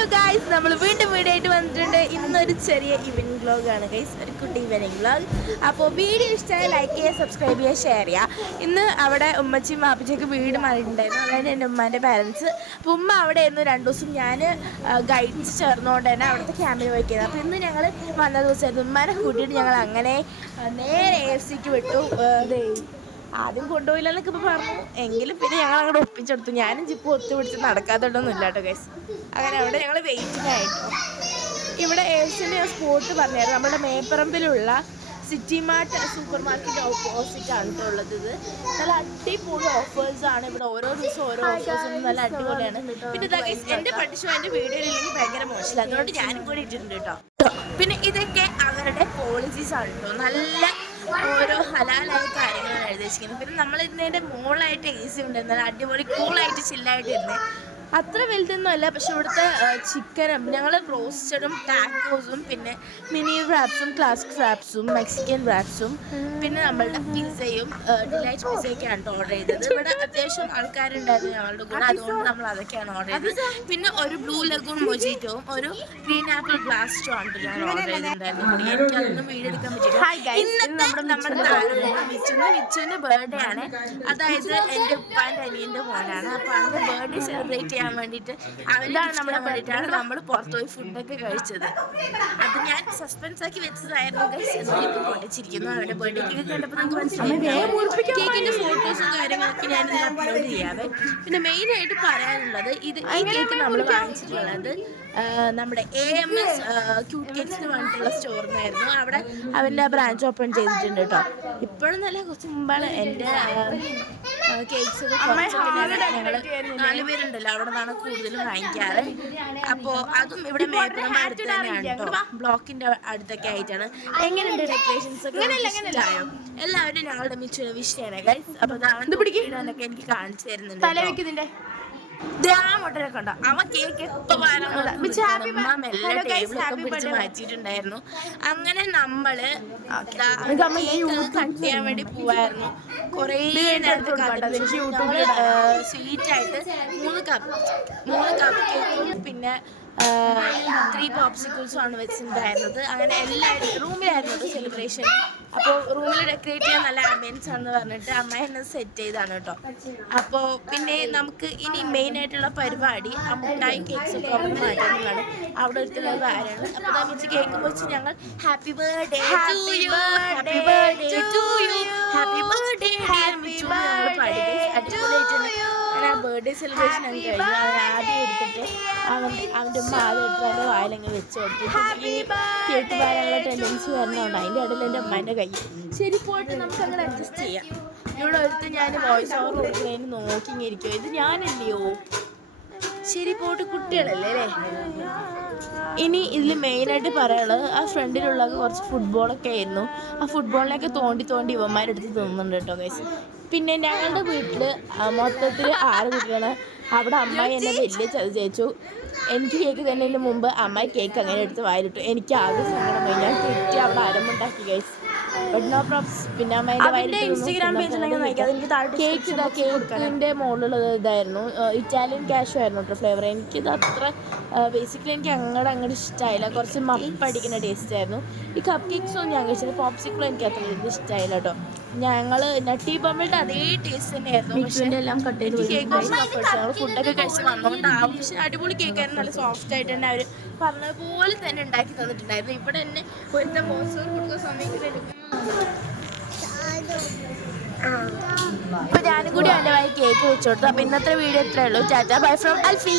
Hello guys, നമ്മൾ വീണ്ടും video ആയിട്ട് വന്നിട്ടുണ്ട്. ഇന്നൊരു ചെറിയ ഈവനിങ് വ്ളോഗാണ് ഗൈസ്, ഒരു കുട്ടി ഈവനിങ് വ്ളോഗ്. അപ്പോൾ വീഡിയോ ഇഷ്ടമായി ലൈക്ക് ചെയ്യുക, സബ്സ്ക്രൈബ് ചെയ്യുക, ഷെയർ ചെയ്യുക. ഇന്ന് അവിടെ ഉമ്മച്ചിയും വാപ്പച്ചിയൊക്കെ വീട് മാറിയിട്ടുണ്ടായിരുന്നു, അതായത് എൻ്റെ ഉമ്മാൻ്റെ പാരൻസ്. അപ്പോൾ ഉമ്മ അവിടെ ആയിരുന്നു 2 ദിവസം. ഞാൻ ഗൈഡൻസ് ചേർന്നുകൊണ്ട് തന്നെ അവിടുത്തെ ക്യാമ്പിൽ വയ്ക്കുന്നത്. അപ്പോൾ ഇന്ന് ഞങ്ങൾ വന്ന ദിവസമായിരുന്നു. ഉമ്മാനെ കൂട്ടിയിട്ട് ഞങ്ങൾ അങ്ങനെ നേരെ AFCക്ക് വിട്ടു. ആദ്യം കൊണ്ടുപോയില്ലെന്നൊക്കെ ഇപ്പോൾ പറഞ്ഞു, എങ്കിലും പിന്നെ ഞങ്ങൾ അങ്ങോട്ട് ഒപ്പിച്ചെടുത്തു. ഞാനും ജിപ്പ് ഒത്തുപിടിച്ച് നടക്കാത്തോണ്ടൊന്നും ഇല്ല കേട്ടോ ഗൈസ്. അങ്ങനെ അവിടെ ഞങ്ങൾ വെയിറ്റിംഗായിട്ടോ. ഇവിടെ AFCൻ്റെ സ്പോട്ട് പറഞ്ഞായിരുന്നു, നമ്മുടെ മേപ്പറമ്പിലുള്ള സിറ്റി മാർട്ട് സൂപ്പർ മാർക്കറ്റ് ഓപ്പോസിറ്റാണ് കേട്ടോ ഉള്ളത്. ഇത് നല്ല അടിപൊളി ഓഫേഴ്സാണ് ഇവിടെ. ഓരോ ദിവസം ഓരോ ഓഫേഴ്സും നല്ല അടിപൊളിയാണ്. പിന്നെ ഇതാ ഗൈസ്, എൻ്റെ പഠിച്ചു എൻ്റെ വീഡിയോയിലില്ലെങ്കിൽ ഭയങ്കര മോശമില്ല, അതുകൊണ്ട് ഞാനും കൂടി ഇട്ടിട്ടുണ്ട് കേട്ടോ. പിന്നെ ഇതൊക്കെ അവരുടെ പോളിസീസാണ് കേട്ടോ. നല്ല ഓരോ ഹലാലായ കാര്യങ്ങളാണ് എഴുതിയിരിക്കുന്നത്. പിന്നെ നമ്മൾ ഇതിൻ്റെ മുകളിലായിട്ട് AC ഉണ്ട്, നല്ല അടിപൊളി കൂളായിട്ട് ചില്ലായിട്ട് ഇരുന്നേ. അത്ര വലുതൊന്നും അല്ല, പക്ഷെ ഇവിടുത്തെ ചിക്കനും ഞങ്ങൾ റോസ്റ്റഡും ടാക്കോസും പിന്നെ മിനി റാപ്സും ക്ലാസിക് റാപ്സും മെക്സിക്കൻ റാപ്സും പിന്നെ നമ്മളുടെ പിസയും ഡിലൈറ്റ് പിസയൊക്കെയാണ് ഓർഡർ ചെയ്തത്. ഇവിടെ അത്യാവശ്യം ആൾക്കാരുണ്ടായിരുന്നു ഞങ്ങളുടെ കൂടെ, അതുകൊണ്ട് നമ്മൾ അതൊക്കെയാണ് ഓർഡർ ചെയ്തത്. പിന്നെ ഒരു ബ്ലൂ ലഗൂൺ മൊജിറ്റോവും ഒരു ഗ്രീൻ ആപ്പിൾ ബ്ലാസ്റ്റും ആണ് ഞാൻ ഓർഡർ ചെയ്തിട്ടുണ്ടായിരുന്നു. എനിക്കതൊന്നും വീടെടുക്കാൻ പറ്റില്ല. ഇന്നത്തെ നമ്മുടെ വിച്ചുവിൻ്റെ ബർത്ത്ഡേ ആണ്, അതായത് എൻ്റെ ഉപ്പാൻ്റെ അനിയൻ്റെ മോനാണ്. അപ്പോൾ അവൻ്റെ ബർത്ത്ഡേ സെലിബ്രേറ്റ് ചെയ്യാൻ വേണ്ടിയിട്ട് അവനാണ് നമ്മളെ വേണ്ടിയിട്ടാണ് നമ്മൾ പുറത്തു പോയി ഫുഡൊക്കെ കഴിച്ചത്. അത് ഞാൻ സസ്പെൻസ് ആക്കി വെച്ചതായിരുന്നു ഗൈസ്, എന്നിട്ട് പൊട്ടിച്ചിരിക്കുന്നു. അവൻ്റെ ബർത്ത്ഡേ കേക്ക് കണ്ടപ്പോൾ നമുക്ക് മനസ്സിലായി. കേക്കിൻ്റെ ഫോട്ടോസും കാര്യങ്ങളൊക്കെ ഞാനിതിൽ അപ്ലോഡ് ചെയ്യാവേ. പിന്നെ മെയിനായിട്ട് പറയാനുള്ളത്, ഈ കേക്ക് നമ്മൾ വാങ്ങിച്ചിട്ടുള്ളത് നമ്മുടെ AMS ക്യൂട്ട് കേക്ക്സിന് വേണ്ടിയിട്ടുള്ള സ്റ്റോറിനായിരുന്നു. അവിടെ അവൻ്റെ ബ്രാഞ്ച് ഓപ്പൺ ചെയ്തിട്ടുണ്ട് കേട്ടോ. ഇപ്പോഴും നല്ല കുറച്ച് മുമ്പാണ് എൻ്റെ കേക്ക്സ് ഞങ്ങൾ 4 പേരുണ്ടല്ലോ, അവിടെ നിന്നാണ് കൂടുതലും വാങ്ങിക്കാറ്. അപ്പോൾ അതും ഇവിടെ മേപ്പറം അടുത്ത് തന്നെയാണ് കേട്ടോ, ബ്ലോക്കിൻ്റെ അടുത്തൊക്കെ ആയിട്ടാണ്. എങ്ങനെയുണ്ട് ഡെക്കറേഷൻസ് ഒക്കെ ഇഷ്ടമായോ? എല്ലാവരും ഞങ്ങളുടെ മിച്ചുവിനെ വിഷ് ചെയ്യണേ ഗൈസ്. അപ്പോൾ ഇടാനൊക്കെ എനിക്ക് കാണിച്ചു തരുന്നുണ്ട്. ദ്രാമൊട്ടനൊക്കെ ഉണ്ടോ, അവൻ കേക്ക് എപ്പോ പിടിച്ച് മാറ്റിയിട്ടുണ്ടായിരുന്നു. അങ്ങനെ നമ്മള് കട്ട് ചെയ്യാൻ വേണ്ടി പോവായിരുന്നു. കുറേ സ്വീറ്റായിട്ട് 3 കപ്പ് കേക്കും പിന്നെ 3 പോപ്സിക്കിൾസും ആണ് വെച്ചിട്ടുണ്ടായിരുന്നത്. അങ്ങനെ എല്ലാവരും റൂമിലായിരുന്നു സെലിബ്രേഷൻ. അപ്പോൾ റൂമിൽ ഡെക്കറേറ്റ് ചെയ്യാൻ നല്ല ആംബിയൻസ് ആണെന്ന് പറഞ്ഞിട്ട് അമ്മ എന്നെ സെറ്റ് ചെയ്താണ് കേട്ടോ. അപ്പോൾ പിന്നെ നമുക്ക് ഇനി മെയിൻ ആയിട്ടുള്ള പരിപാടി ആ മുട്ടായി കേക്ക്സ് ഒക്കെ അവിടെ മാറ്റാനുള്ളതാണ്. അവിടെ ഒരുത്തുള്ള കാര്യമാണ്. അപ്പോൾ ആ മിച്ച് കേക്ക് വെച്ച് ഞങ്ങൾ happy birthday to you, happy birthday to you, happy birthday dear Michu ഞങ്ങൾ പാടി. അടിപൊളിയായിട്ടുണ്ട്. അങ്ങനെ ആ ബർത്ത്ഡേ സെലിബ്രേഷൻ അങ്ങ് കഴിഞ്ഞു. അവൻ ആദ്യം എടുത്തിട്ട് അവൻ്റെ ഉമ്മ ആദ്യം എടുത്ത് അവൻ്റെ വായിലങ്ങ് വെച്ച് കൊടുത്തിട്ട് കേക്ക് പാരാനുള്ള ടെൻഡൻസി വരണമുണ്ട്. അതിൻ്റെ ഇടയിൽ എൻ്റെ അമ്മേൻ്റെ കൈ ശരി പോയിട്ട് നമുക്ക് അങ്ങനെ അഡ്ജസ്റ്റ് ചെയ്യാം. ഇവിടെ ഒരുത്ത് ഞാൻ വോയിസ് ഓവർ കൊടുക്കുന്നതിന് നോക്കിങ്ങിരിക്കുമോ, ഇത് ഞാനല്ലയോ. ശരി പോയിട്ട് കുട്ടികളല്ലേ അല്ലേ. ഇനി ഇതിൽ മെയിനായിട്ട് പറയാനുള്ളത്, ആ ഫ്രണ്ടിലുള്ള കുറച്ച് ഫുട്ബോളൊക്കെ ആയിരുന്നു. ആ ഫുട്ബോളിനൊക്കെ തോണ്ടി ഇവന്മാരെടുത്ത് തിന്നുന്നുണ്ട് കേട്ടോ ഗൈസ്. പിന്നെ ഞങ്ങളുടെ വീട്ടിൽ മൊത്തത്തിൽ 6 കുട്ടികളാണ്. അവിടെ അമ്മായി എന്നെ വലിയ ചതിച്ചു. എനിക്ക് കേക്ക് തന്നതിന് മുമ്പ് അമ്മായി കേക്ക് അങ്ങനെ എടുത്ത് വായിലിട്ടു. എനിക്ക് ആകെ സങ്കടമായി. ഞാൻ തെറ്റി അവിടെ അരമുണ്ടാക്കി ഗൈസ്. But no probs. പിന്നെ അമ്മേൻ്റെ ഇൻസ്റ്റാഗ്രാം കേക്കിൻ്റെ മുകളിലുള്ളത് ഇതായിരുന്നു, ഇറ്റാലിയൻ കാഷ്യൂ ആയിരുന്നു കേട്ടോ ഫ്ലേവർ. എനിക്കിത് അത്ര ബേസിക്കലി എനിക്ക് അങ്ങോട്ട് ഇഷ്ടമായില്ല. കുറച്ച് മപ്പടിക്കുന്ന ടേസ്റ്റ് ആയിരുന്നു. ഈ കപ്പ് കേക്ക്സൊന്നും ഞാൻ കഴിച്ചില്ല. പോപ്സിക്കിളും എനിക്ക് അത്ര ഇഷ്ടമായില്ല കേട്ടോ. ഞങ്ങൾ നട്ടി ബമ്പിളുടെ അതേ ടേസ്റ്റ് തന്നെയായിരുന്നു. പക്ഷേ എല്ലാം കട്ട് ചെയ്ത് ഞങ്ങൾ ഫുഡൊക്കെ കഴിച്ച് വന്നുകൊണ്ടാവും. പക്ഷേ അടിപൊളി കേക്കായിരുന്നു. നല്ല സോഫ്റ്റ് ആയിട്ട് തന്നെ അവർ പറഞ്ഞതുപോലെ തന്നെ ഉണ്ടാക്കി തന്നിട്ടുണ്ടായിരുന്നു. ഇവിടെ തന്നെ ഒരുത്ത മോസൂർ കൊടുക്കുന്ന സമയത്ത് അപ്പോൾ ഞാനും കൂടി എൻ്റെ വായി കേക്ക് വെച്ചോട്ടു. അപ്പോൾ ഇന്നത്തെ വീഡിയോ ഇത്രയേ ഉള്ളൂ. Tata bye from അൽഫി.